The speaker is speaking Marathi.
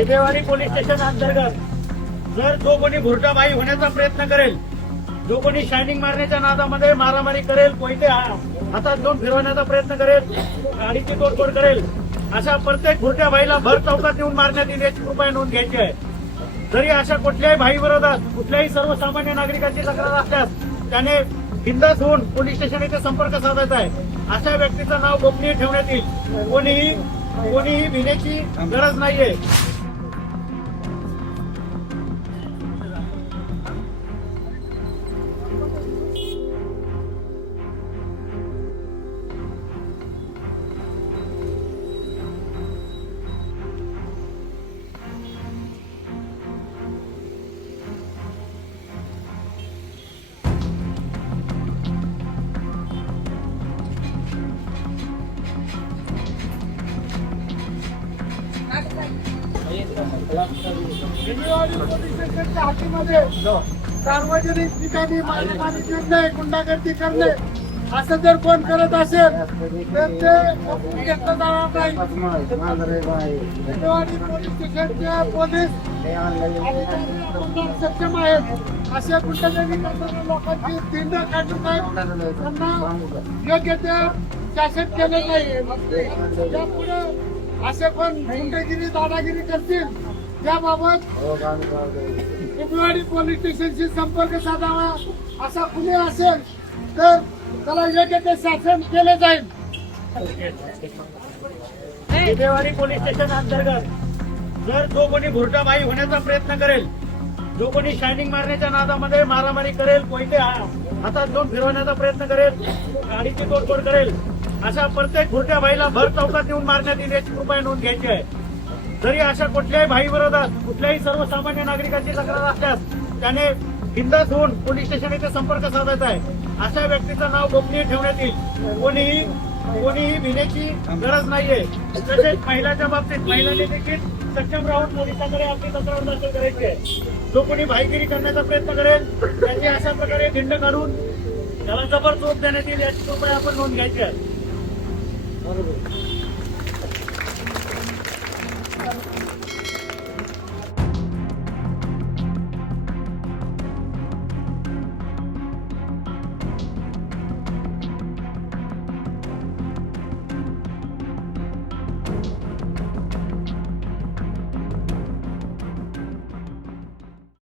विदेवाडी पोलीस स्टेशन अंतर्गत जर जो कोणी भुरटाबाई होण्याचा प्रयत्न करेल, जो कोणी शायनिंग मारण्याच्या नादामध्ये मारामारी करेल, कोयते हातात घेऊन फिरवण्याचा प्रयत्न करेल, गाडीची तोडफोड करेल, अशा प्रत्येक भुरट्या बाईला भर चौकात येऊन मारण्यात येईल याची कृपया नोंद घ्यायची आहे. जरी अशा कुठल्याही भाई विरोधात कुठल्याही सर्वसामान्य नागरिकांची तक्रार असल्यास त्याने बिंदास होऊन पोलीस स्टेशन येथे संपर्क साधायचा आहे. अशा व्यक्तीचं नाव गोपनीय ठेवण्यात येईल. कोणीही भिण्याची गरज नाहीये. विदेवाडी पोलीस स्टेशनच्या हातीमध्ये सार्वजनिक ठिकाणी मारामारी करणे, गुंडागर्दी करणे असं जर कोण करत असेल तर ते ओळखून घेतलं जाणार नाही. विदेवाडी पोलीस स्टेशनचे पोलीस अधिकारी सक्षम आहेत. अशा गुंडगिरी करणाऱ्या लोकांची दिंड काढून नाही, त्यांना योग्य ते शासन केलं नाही. यापुढे असे कोण गुंडगिरी दादागिरी करतील त्याबाबत विदेवाडी पोलीस स्टेशनशी संपर्क साधावा. असा कुणी असेल तर त्याला योग्य ते शासन केले जाईल. विदेवाडी पोलीस स्टेशन अंतर्गत जर जो कोणी भुरटाबाई होण्याचा प्रयत्न करेल, जो कोणी शायनिंग मारण्याच्या नादामध्ये मारामारी करेल, कोयते हातात घेऊन फिरवण्याचा प्रयत्न करेल, गाडीची तोडफोड करेल, अशा प्रत्येक भुरट्या बाईला भर चौकात येऊन मारण्यात येईल याची कृपया नोंद घ्यायची आहे. जरी अशा कुठल्याही भाई विरोधात कुठल्याही सर्वसामान्य नागरिकांची तक्रार असल्यास त्याने बिंदास होऊन पोलीस स्टेशन येथे संपर्क साधायचा आहे. अशा व्यक्तीचं नाव गोपनीय ठेवण्यात येईल. कोणीही भिण्याची गरज नाहीये. तसेच महिलांच्या बाबतीत महिलांनी देखील सक्षम राहून पोलिसांकडे आपली तक्रार दाखल करायची आहे. जो कोणी भाईगिरी करण्याचा प्रयत्न करेल त्याची अशा प्रकारे दिंड काढून त्याला जबर चोप देण्यात येईल याची कृपया आपण नोंद घ्यायची आहे.